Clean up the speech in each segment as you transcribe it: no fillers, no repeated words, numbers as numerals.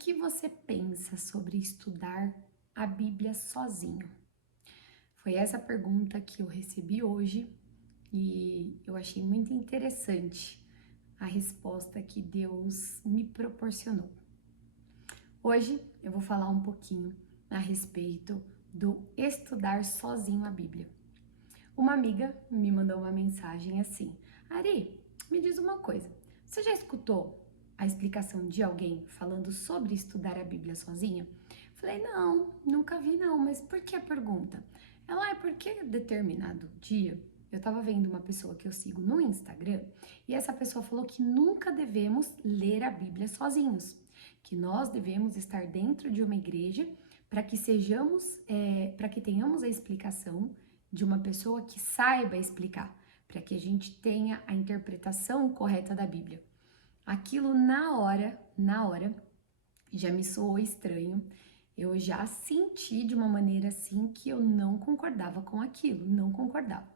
que você pensa sobre estudar a Bíblia sozinho? Foi essa pergunta que eu recebi hoje e eu achei muito interessante a resposta que Deus me proporcionou. Hoje eu vou falar um pouquinho a respeito do estudar sozinho a Bíblia. Uma amiga me mandou uma mensagem assim: Ari, me diz uma coisa, você já escutou a explicação de alguém falando sobre estudar a Bíblia sozinha? Falei, não, nunca vi não, mas por que a pergunta? Ela é porque determinado dia eu estava vendo uma pessoa que eu sigo no Instagram e essa pessoa falou que nunca devemos ler a Bíblia sozinhos, que nós devemos estar dentro de uma igreja para que para que tenhamos a explicação de uma pessoa que saiba explicar, para que a gente tenha a interpretação correta da Bíblia. Aquilo na hora, já me soou estranho. Eu já senti de uma maneira assim que eu não concordava com aquilo, não concordava.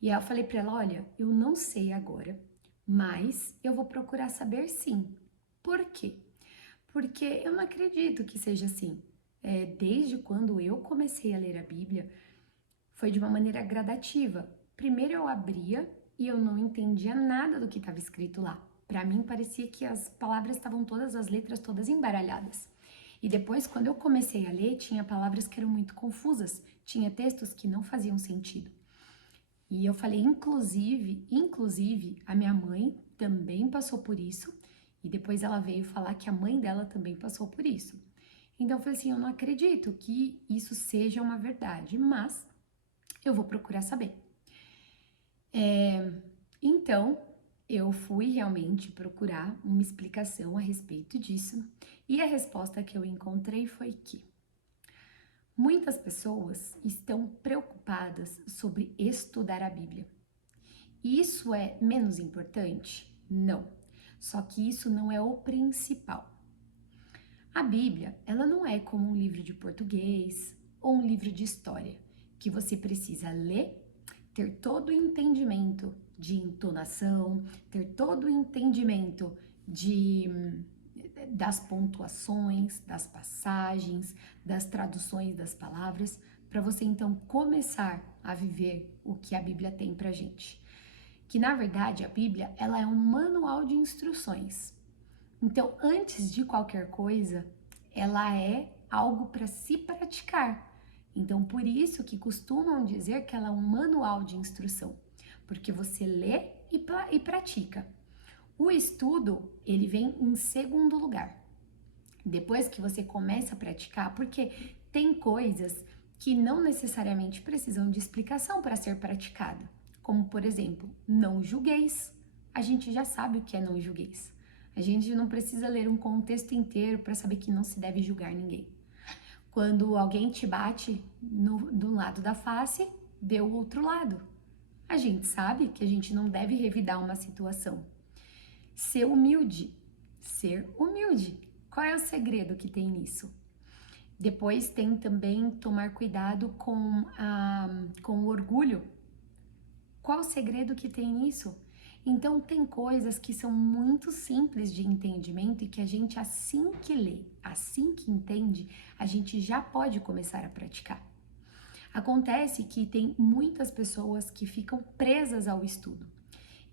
E aí eu falei para ela, olha, eu não sei agora, mas eu vou procurar saber sim. Por quê? Porque eu não acredito que seja assim. Desde quando eu comecei a ler a Bíblia, foi de uma maneira gradativa. Primeiro eu abria e eu não entendia nada do que estava escrito lá. Para mim parecia que as palavras estavam todas, as letras todas embaralhadas. E depois, quando eu comecei a ler, tinha palavras que eram muito confusas, tinha textos que não faziam sentido. E eu falei, inclusive, a minha mãe também passou por isso, e depois ela veio falar que a mãe dela também passou por isso. Então eu falei assim, eu não acredito que isso seja uma verdade, mas eu vou procurar saber. Então, eu fui realmente procurar uma explicação a respeito disso, e a resposta que eu encontrei foi que muitas pessoas estão preocupadas sobre estudar a Bíblia. Isso é menos importante? Não. Só que isso não é o principal. A Bíblia, ela não é como um livro de português ou um livro de história, que você precisa ler, ter todo o entendimento de entonação, ter todo o entendimento das pontuações, das passagens, das traduções das palavras, para você então começar a viver o que a Bíblia tem pra gente. Que na verdade a Bíblia, ela é um manual de instruções. Então, antes de qualquer coisa, ela é algo para se praticar. Então, por isso que costumam dizer que ela é um manual de instrução, porque você lê e pratica. O estudo, ele vem em segundo lugar. Depois que você começa a praticar, porque tem coisas que não necessariamente precisam de explicação para ser praticada. Como, por exemplo, não julgueis. A gente já sabe o que é não julgueis. A gente não precisa ler um contexto inteiro para saber que não se deve julgar ninguém. Quando alguém te bate do lado da face, dê o outro lado. A gente sabe que a gente não deve revidar uma situação. Ser humilde. Qual é o segredo que tem nisso? Depois tem também tomar cuidado com o orgulho. Qual o segredo que tem nisso? Então, tem coisas que são muito simples de entendimento e que a gente, assim que lê, assim que entende, a gente já pode começar a praticar. Acontece que tem muitas pessoas que ficam presas ao estudo.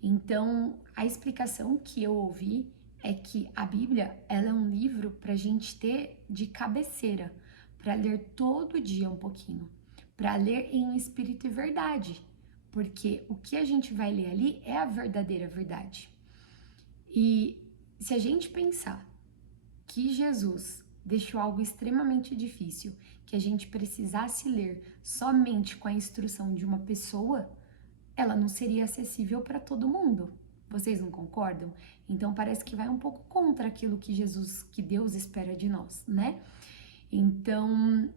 Então, a explicação que eu ouvi é que a Bíblia, ela é um livro para a gente ter de cabeceira, para ler todo dia um pouquinho, para ler em espírito e verdade, porque o que a gente vai ler ali é a verdadeira verdade. E se a gente pensar que Jesus deixou algo extremamente difícil, que a gente precisasse ler somente com a instrução de uma pessoa, ela não seria acessível para todo mundo. Vocês não concordam? Então parece que vai um pouco contra aquilo que Deus espera de nós, né? Então,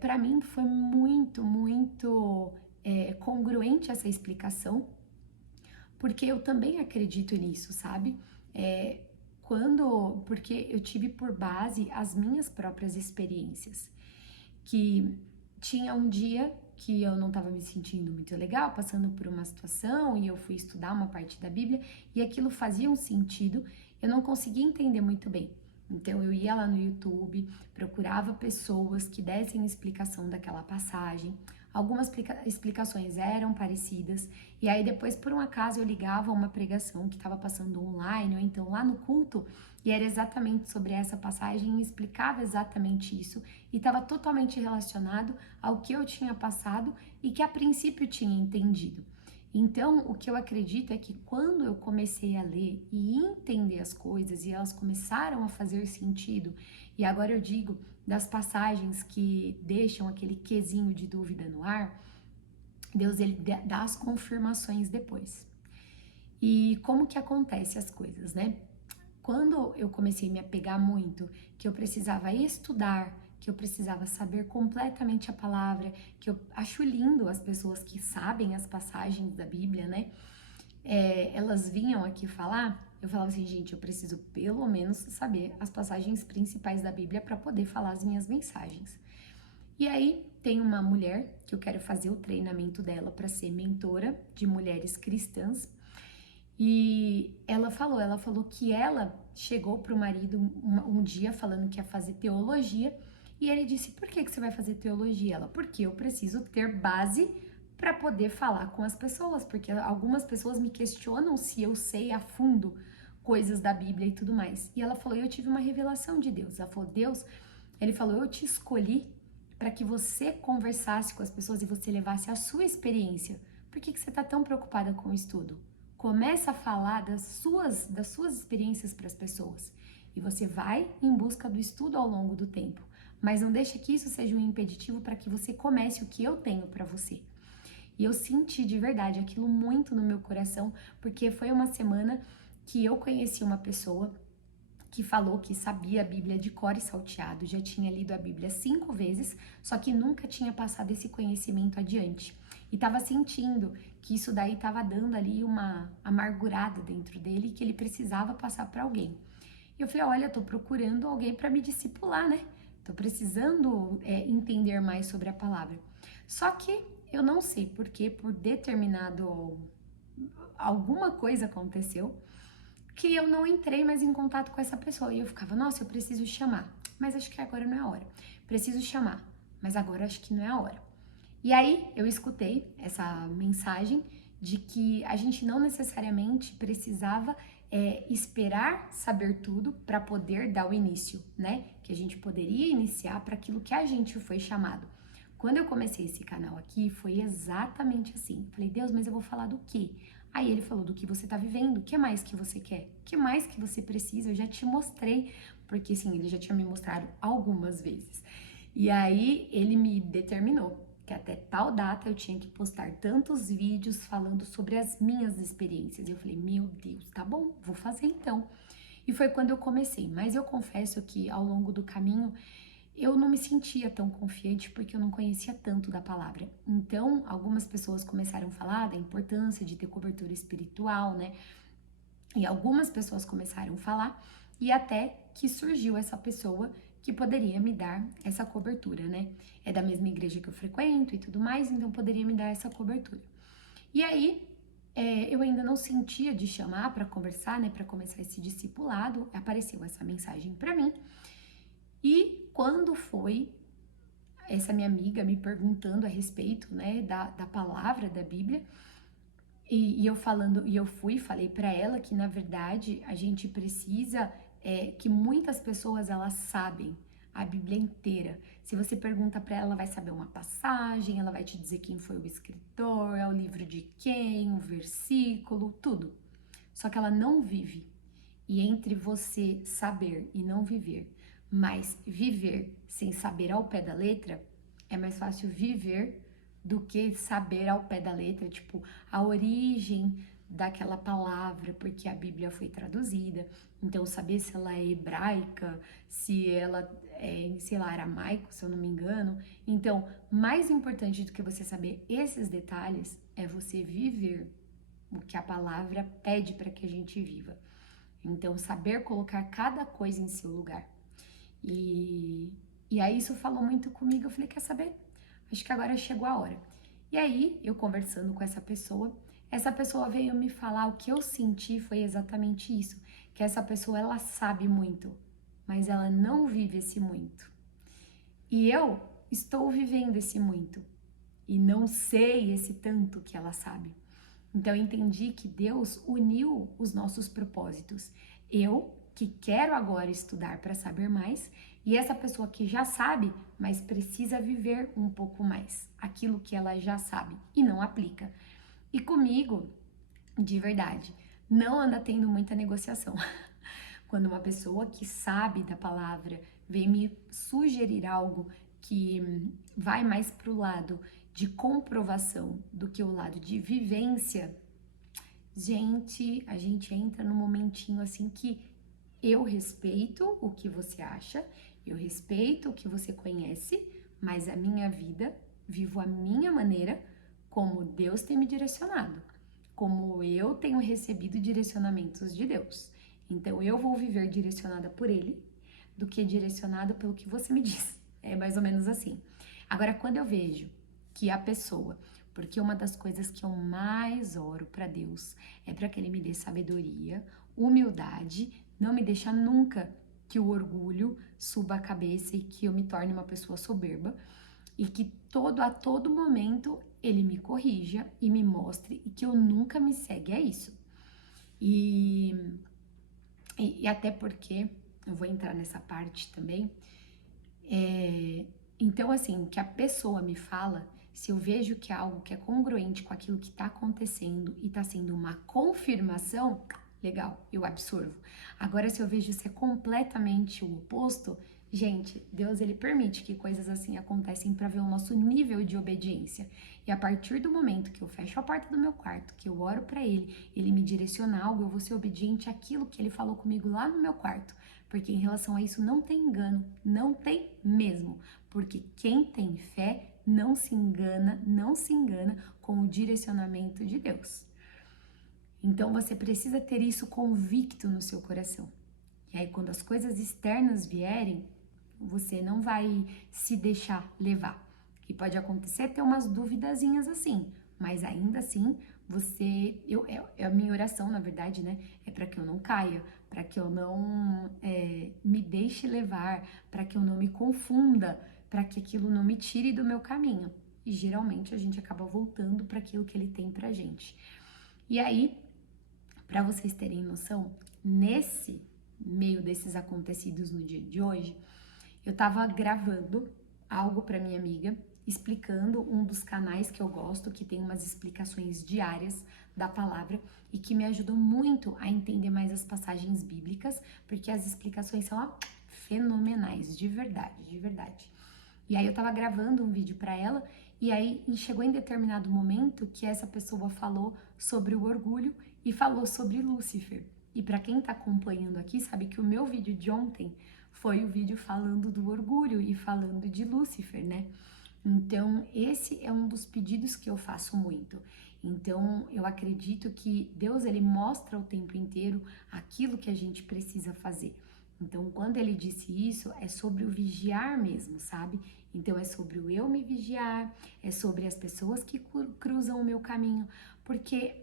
para mim foi muito congruente essa explicação, porque eu também acredito nisso, sabe? Porque eu tive por base as minhas próprias experiências, que tinha um dia que eu não estava me sentindo muito legal, passando por uma situação, e eu fui estudar uma parte da Bíblia, e aquilo fazia um sentido, eu não conseguia entender muito bem. Então eu ia lá no YouTube, procurava pessoas que dessem explicação daquela passagem. Algumas explicações eram parecidas, e aí depois, por um acaso, eu ligava a uma pregação que estava passando online, ou então lá no culto, e era exatamente sobre essa passagem, e explicava exatamente isso, e estava totalmente relacionado ao que eu tinha passado e que a princípio tinha entendido. Então, o que eu acredito é que quando eu comecei a ler e entender as coisas e elas começaram a fazer sentido, e agora eu digo das passagens que deixam aquele quesinho de dúvida no ar, Deus ele dá as confirmações depois. E como que acontece as coisas, né? Quando eu comecei a me apegar muito, que eu precisava estudar, que eu precisava saber completamente a palavra, que eu acho lindo as pessoas que sabem as passagens da Bíblia, né? Elas vinham aqui falar, eu falava assim, gente, eu preciso pelo menos saber as passagens principais da Bíblia para poder falar as minhas mensagens. E aí tem uma mulher que eu quero fazer o treinamento dela para ser mentora de mulheres cristãs. E ela falou que ela chegou para o marido um dia falando que ia fazer teologia, e ele disse: "Por que você vai fazer teologia?" Ela: "Porque eu preciso ter base para poder falar com as pessoas, porque algumas pessoas me questionam se eu sei a fundo coisas da Bíblia e tudo mais." E ela falou: "Eu tive uma revelação de Deus." Ela falou: "Deus, ele falou: "Eu te escolhi para que você conversasse com as pessoas e você levasse a sua experiência. Por que você está tão preocupada com o estudo? Começa a falar das suas experiências para as pessoas. E você vai em busca do estudo ao longo do tempo. Mas não deixa que isso seja um impeditivo para que você comece o que eu tenho para você." E eu senti de verdade aquilo muito no meu coração, porque foi uma semana que eu conheci uma pessoa que falou que sabia a Bíblia de cor e salteado, já tinha lido a Bíblia 5 vezes, só que nunca tinha passado esse conhecimento adiante. E estava sentindo que isso daí estava dando ali uma amargurada dentro dele, que ele precisava passar para alguém. E eu falei: "Olha, eu tô procurando alguém para me discipular, né? Tô precisando entender mais sobre a palavra." Só que eu não sei porque, por determinado alguma coisa aconteceu, que eu não entrei mais em contato com essa pessoa. E eu ficava: "Nossa, eu preciso chamar, mas acho que agora não é a hora. Preciso chamar, mas agora acho que não é a hora." E aí eu escutei essa mensagem de que a gente não necessariamente precisava esperar saber tudo para poder dar o início, né? Que a gente poderia iniciar para aquilo que a gente foi chamado. Quando eu comecei esse canal aqui, foi exatamente assim. Falei: "Deus, mas eu vou falar do quê?" Aí ele falou: "Do que você tá vivendo, o que mais que você quer? O que mais que você precisa? Eu já te mostrei." Porque sim, ele já tinha me mostrado algumas vezes. E aí ele me determinou que até tal data eu tinha que postar tantos vídeos falando sobre as minhas experiências. E eu falei: "Meu Deus, tá bom, vou fazer então." E foi quando eu comecei. Mas eu confesso que ao longo do caminho eu não me sentia tão confiante porque eu não conhecia tanto da palavra. Então, algumas pessoas começaram a falar da importância de ter cobertura espiritual, né? E algumas pessoas começaram a falar, e até que surgiu essa pessoa que poderia me dar essa cobertura, né? É da mesma igreja que eu frequento e tudo mais, então poderia me dar essa cobertura. E aí, eu ainda não sentia de chamar para conversar, né? Para começar esse discipulado, apareceu essa mensagem para mim. E quando foi essa minha amiga me perguntando a respeito, né, da palavra da Bíblia, e eu falando, e eu falei para ela que na verdade a gente precisa, que muitas pessoas elas sabem a Bíblia inteira. Se você pergunta para ela, ela vai saber uma passagem, ela vai te dizer quem foi o escritor, é o livro de quem, o versículo, tudo. Só que ela não vive. E entre você saber e não viver, mas viver sem saber ao pé da letra, é mais fácil viver do que saber ao pé da letra, tipo, a origem daquela palavra, porque a Bíblia foi traduzida. Então, saber se ela é hebraica, se ela é, sei lá, aramaico, se eu não me engano. Então, mais importante do que você saber esses detalhes é você viver o que a palavra pede para que a gente viva. Então, saber colocar cada coisa em seu lugar. E aí isso falou muito comigo, eu falei: "Quer saber? Acho que agora chegou a hora." E aí, eu conversando com essa pessoa veio me falar, o que eu senti foi exatamente isso, que essa pessoa, ela sabe muito, mas ela não vive esse muito. E eu estou vivendo esse muito e não sei esse tanto que ela sabe. Então eu entendi que Deus uniu os nossos propósitos. Eu, que quero agora estudar para saber mais, e essa pessoa que já sabe, mas precisa viver um pouco mais aquilo que ela já sabe e não aplica. E comigo, de verdade, não anda tendo muita negociação. Quando uma pessoa que sabe da palavra vem me sugerir algo que vai mais para o lado de comprovação do que o lado de vivência, gente, a gente entra num momentinho assim que eu respeito o que você acha, eu respeito o que você conhece, mas a minha vida, vivo a minha maneira, como Deus tem me direcionado, como eu tenho recebido direcionamentos de Deus. Então eu vou viver direcionada por Ele do que direcionada pelo que você me diz. É mais ou menos assim. Agora, quando eu vejo que a pessoa, porque uma das coisas que eu mais oro para Deus é para que Ele me dê sabedoria, humildade, não me deixa nunca que o orgulho suba a cabeça e que eu me torne uma pessoa soberba, e que a todo momento Ele me corrija e me mostre e que eu nunca me segue a isso. E até porque, eu vou entrar nessa parte também, então assim, que a pessoa me fala, se eu vejo que é algo que é congruente com aquilo que está acontecendo e está sendo uma confirmação, legal, eu absorvo. Agora, se eu vejo se é completamente o oposto, gente, Deus ele permite que coisas assim acontecem para ver o nosso nível de obediência. E a partir do momento que eu fecho a porta do meu quarto, que eu oro para ele me direciona algo, eu vou ser obediente àquilo que ele falou comigo lá no meu quarto. Porque em relação a isso não tem engano, não tem mesmo. Porque quem tem fé não se engana com o direcionamento de Deus. Então você precisa ter isso convicto no seu coração. E aí quando as coisas externas vierem, você não vai se deixar levar. E pode acontecer ter umas duvidazinhas assim, mas ainda assim a minha oração, na verdade, né, é para que eu não caia, para que eu não me deixe levar, para que eu não me confunda, para que aquilo não me tire do meu caminho. E geralmente a gente acaba voltando para aquilo que ele tem pra gente. E aí, para vocês terem noção, nesse meio desses acontecidos no dia de hoje, eu tava gravando algo para minha amiga, explicando um dos canais que eu gosto, que tem umas explicações diárias da palavra e que me ajudam muito a entender mais as passagens bíblicas, porque as explicações são fenomenais, de verdade, de verdade. E aí eu tava gravando um vídeo para ela e aí chegou em determinado momento que essa pessoa falou sobre o orgulho e falou sobre Lúcifer. E para quem tá acompanhando aqui, sabe que o meu vídeo de ontem foi o vídeo falando do orgulho e falando de Lúcifer, né? Então, esse é um dos pedidos que eu faço muito. Então, eu acredito que Deus, ele mostra o tempo inteiro aquilo que a gente precisa fazer. Então, quando ele disse isso, é sobre o vigiar mesmo, sabe? Então, é sobre o eu me vigiar, é sobre as pessoas que cruzam o meu caminho, porque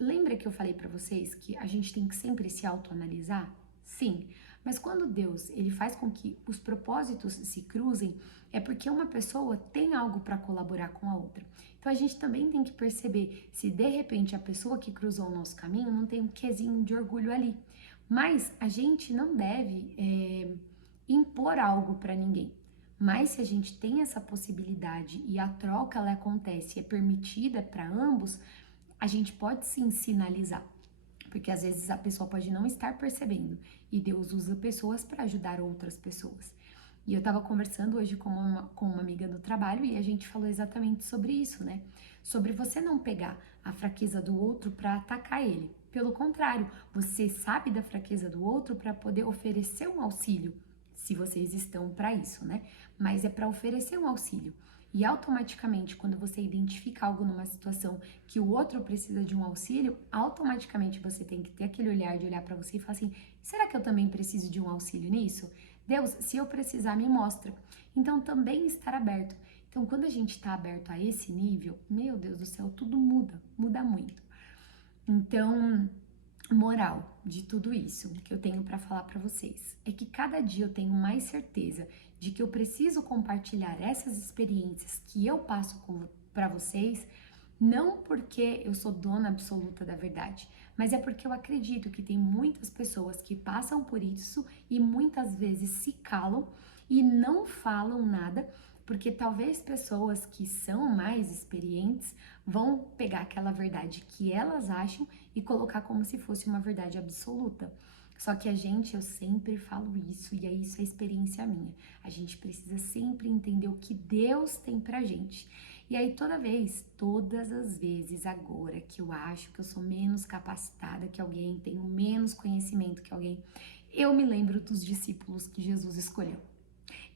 lembra que eu falei para vocês que a gente tem que sempre se autoanalisar? Sim, mas quando Deus, ele faz com que os propósitos se cruzem, é porque uma pessoa tem algo para colaborar com a outra. Então a gente também tem que perceber se de repente a pessoa que cruzou o nosso caminho não tem um quesinho de orgulho ali. Mas a gente não deve impor algo para ninguém. Mas se a gente tem essa possibilidade e a troca ela acontece e é permitida para ambos, a gente pode sim sinalizar, porque às vezes a pessoa pode não estar percebendo e Deus usa pessoas para ajudar outras pessoas. E eu estava conversando hoje com uma amiga do trabalho e a gente falou exatamente sobre isso, né? Sobre você não pegar a fraqueza do outro para atacar ele. Pelo contrário, você sabe da fraqueza do outro para poder oferecer um auxílio, se vocês estão para isso, né? Mas é para oferecer um auxílio. E automaticamente, quando você identifica algo numa situação que o outro precisa de um auxílio, automaticamente você tem que ter aquele olhar de olhar para você e falar assim: será que eu também preciso de um auxílio nisso? Deus, se eu precisar, me mostra. Então, também estar aberto. Então, quando a gente está aberto a esse nível, meu Deus do céu, tudo muda, muda muito. Então, moral de tudo isso que eu tenho para falar para vocês é que cada dia eu tenho mais certeza de que eu preciso compartilhar essas experiências que eu passo para vocês, não porque eu sou dona absoluta da verdade, mas é porque eu acredito que tem muitas pessoas que passam por isso e muitas vezes se calam e não falam nada, porque talvez pessoas que são mais experientes vão pegar aquela verdade que elas acham e colocar como se fosse uma verdade absoluta. Só que eu sempre falo isso, e é isso a experiência minha. A gente precisa sempre entender o que Deus tem pra gente. E aí, todas as vezes agora que eu acho que eu sou menos capacitada que alguém, tenho menos conhecimento que alguém, eu me lembro dos discípulos que Jesus escolheu.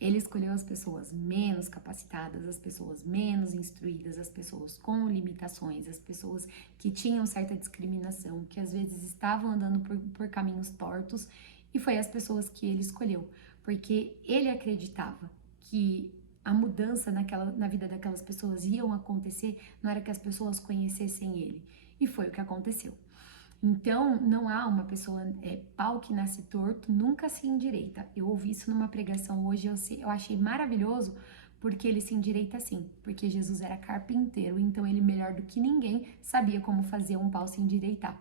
Ele escolheu as pessoas menos capacitadas, as pessoas menos instruídas, as pessoas com limitações, as pessoas que tinham certa discriminação, que às vezes estavam andando por caminhos tortos, e foi as pessoas que ele escolheu, porque ele acreditava que a mudança na vida daquelas pessoas iam acontecer na hora que as pessoas conhecessem ele. E foi o que aconteceu. Então, não há uma pessoa, pau que nasce torto, nunca se endireita. Eu ouvi isso numa pregação hoje, eu achei maravilhoso, porque ele se endireita assim, porque Jesus era carpinteiro, então ele, melhor do que ninguém, sabia como fazer um pau se endireitar.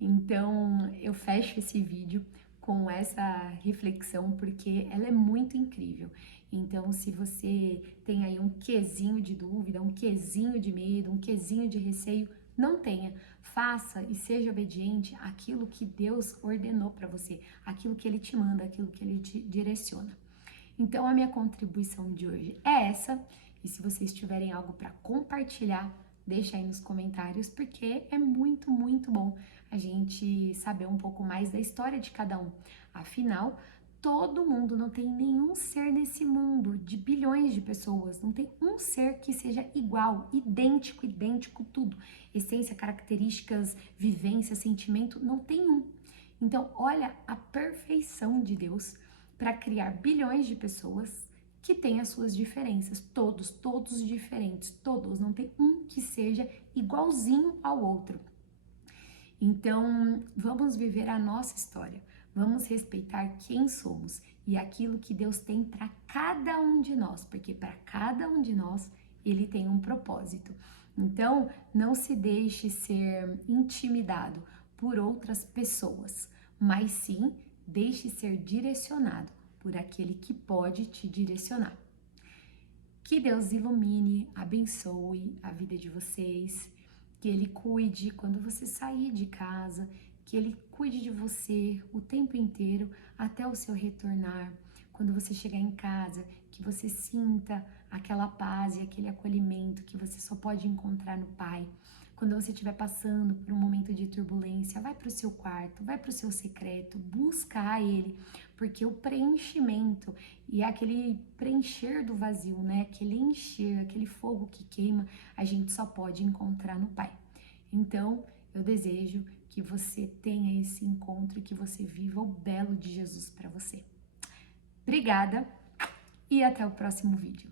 Então, eu fecho esse vídeo com essa reflexão, porque ela é muito incrível. Então, se você tem aí um quesinho de dúvida, um quesinho de medo, um quesinho de receio, não tenha. Faça e seja obediente àquilo que Deus ordenou para você, aquilo que Ele te manda, aquilo que Ele te direciona. Então, a minha contribuição de hoje é essa. E se vocês tiverem algo para compartilhar, deixa aí nos comentários, porque é muito, muito bom a gente saber um pouco mais da história de cada um. Afinal, todo mundo, não tem nenhum ser nesse mundo de bilhões de pessoas, não tem um ser que seja igual, idêntico, tudo. Essência, características, vivência, sentimento, não tem um. Então, olha a perfeição de Deus para criar bilhões de pessoas que têm as suas diferenças, todos diferentes, todos, não tem um que seja igualzinho ao outro. Então, vamos viver a nossa história, vamos respeitar quem somos e aquilo que Deus tem para cada um de nós, porque para cada um de nós Ele tem um propósito. Então, não se deixe ser intimidado por outras pessoas, mas sim deixe ser direcionado por aquele que pode te direcionar. Que Deus ilumine, abençoe a vida de vocês, que Ele cuide quando você sair de casa, que Ele cuide de você o tempo inteiro até o seu retornar. Quando você chegar em casa, que você sinta aquela paz e aquele acolhimento que você só pode encontrar no Pai. Quando você estiver passando por um momento de turbulência, vai para o seu quarto, vai para o seu secreto, busca a Ele, porque o preenchimento e aquele preencher do vazio, né? Aquele encher, aquele fogo que queima, a gente só pode encontrar no Pai. Então, eu desejo que você tenha esse encontro e que você viva o belo de Jesus para você. Obrigada e até o próximo vídeo.